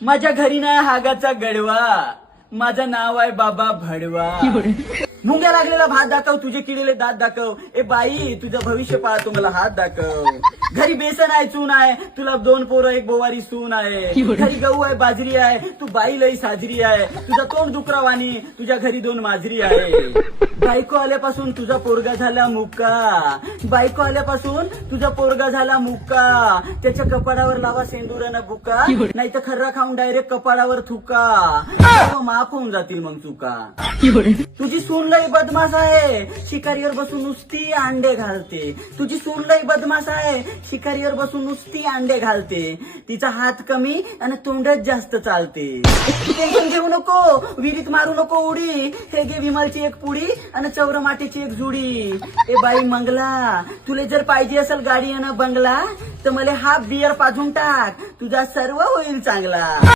माझ्या घरी नाही हागाचा गडवा, माझं नाव आहे बाबा भडवा. मुंग्या लागलेला भात दाखव, तुझे किडलेले दात दाखव. ए बाई, तुझं भविष्य पाहतो, मला हात दाखव. घरी बेसन आहे, चून आहे, तुला 2 पोरं 1 बोवारी सून आहे. घरी गहू आहे, बाजरी आहे, तू बाई लई साजरी आहे. तुझं तोंड डुकरावानी, तुझ्या घरी 2 माजरी आहे. बायको आल्यापासून तुझा पोरगा झाला मुक्का, बायको आल्यापासून तुझा पोरगा झाला मुक्का. त्याच्या कपाडावर लावा सेंदुरानं बुका, नाही तर खर्रा खाऊन डायरेक्ट कपाडावर थुका. माफ होऊन जातील मग चुका. तुझी सून लई बदमाश आहे, शिकारीवर बसून नुसती अंडे घालते. तुझी सून लई बदमाश आहे, शिकारीवर बसून नुसती अंडे घालते. तिचा हात कमी आणि तोंडच जास्त चालते. टेन्शन घेऊ नको, विहिरीत मारू नको उडी. हे घे विमलची 1 पुडी आणि चौर मातीची 1 जुडी. ए बाई मंगला, तुला जर पाहिजे असेल गाडी आणि बंगला, तर मला हाफ बियर पाजून टाक, तुझा सर्व होईल चांगला.